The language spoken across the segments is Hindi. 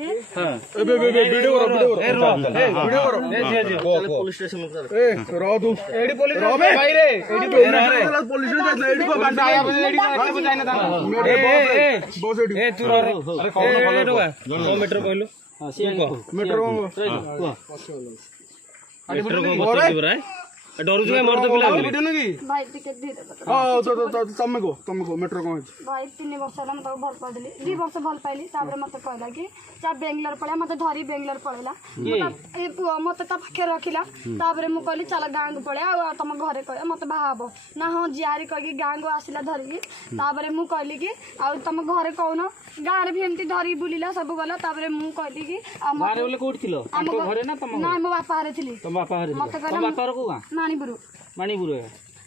हां वीडियो करो पुलिस स्टेशन ए रो तू एडी पुलिस भाई रे एडी पुलिस स्टेशन एडी को बांधा आया एडी को जाइना था ए बस एडी ए तू रो अरे कौन मीटर कहलो हां सी मीटर अरे डरू जुगे मोर तो पिला वीडियो नगी भाई टिकट दे दे हां तो तमे को मेट्रो कोन भाई 3 वर्ष होला म त भल पडली 2 वर्ष भल पाइली तापर मते कहला कि चा बेंगलोर पळा मते धरी बेंगलोर पळला ए पुओ मते त पाखे रखिला तापर मु कहली चला गांग पळे आ तम घरे कह मते बाहाबो ना हां जियारी कहि गांग आसिला धरी तापर मु कहली कि आ तम घरे कहनो गारे भी एमती धरी बुलिला सब गला तापर मु कहली कि गारे बोले कोठ थिलो तो घरे ना तम ना मो बापा हरे थिली तम बापा हरे मते कहला बापा रो को माणीपुर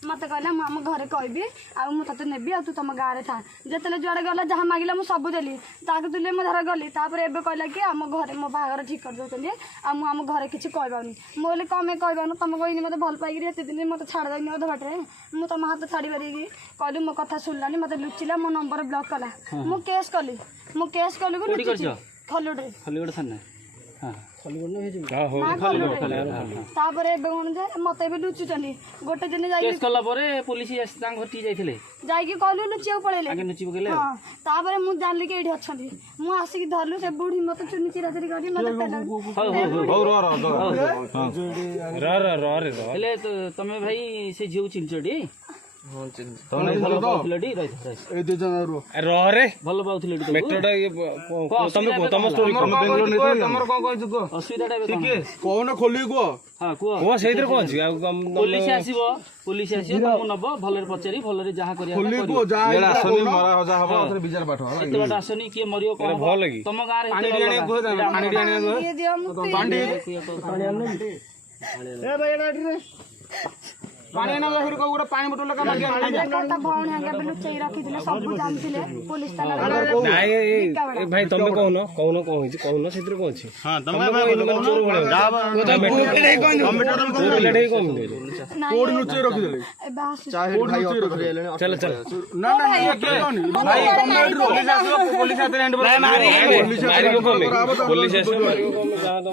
मत कहला आम घरे कहबी आ मु तते नेबी आ तू तम गारे था जतले जुआड़े गला जहाँ मागिला मु सब देली ताके तुले मु धर गली तापर एबे कहला कि आम घरे मो बाहागर ठीक कर दोतली आ मु आम घरे किछि कहबानी मोले कमे कहबानो तम कोइनी मते भल पाइगिरी एते दिन मते छाड़ दइनी अध बाटरे मु तम हाथ छाड़ी बारी कहली मो कथा सुनलानी मते लुचिला मो नंबर ब्लॉक कला मु केस कली को लुचि खलुडे थाना हां तापर एबे कोन जे मते बे लुचि चली गोटे दिन जाई केस कला परे पुलिस तांग घटी जाइथिले जाई कि कहलु लुचिया पळेले आगे लुचि बगले हां तापर मु जानली कि एठी अछंती मु आसी कि धरलु से बुढी मते चुनी चिराचिरी करी मते पेला हो रे हेले तमे भाई से जीव चिंचडी हां चिन तमे भलो पाउथलडी ए दे जना रो रे भलो पाउथलडी मेट्रोटा तम स्टोरी बेंगलोर नै तमर कोन कहै छु असुविधाटा ठीक है कोन खोली को हां को सेइतर कोन छी पुलिस आसीबो तमु नबो भलरे पचरी भलरे जहा करिया खोली को जा आसनी मरा हो जा हबो अथरे विचार पाठ होला एते बाटा आसनी के मरियो को भल लगी तम गारे पानी ए भाई एडा पानी ना फिर को गोटे पानी बोतल का मागे कथा भौण हंगा बेलु चई रखि दिले सब जानथिले पुलिस ताला नाही ए भाई तमे कहनो कोन हिची कहनो सेतिर कोन छी हां तमे भाई चोर बळे नहीं कोन कोड नुचे रखि दिले ए बास चाहे भाई ऑटो कर लेने चल ना ये भाई कम पुलिस आते हैंड मारी को पुलिस आसे मारी को जा तो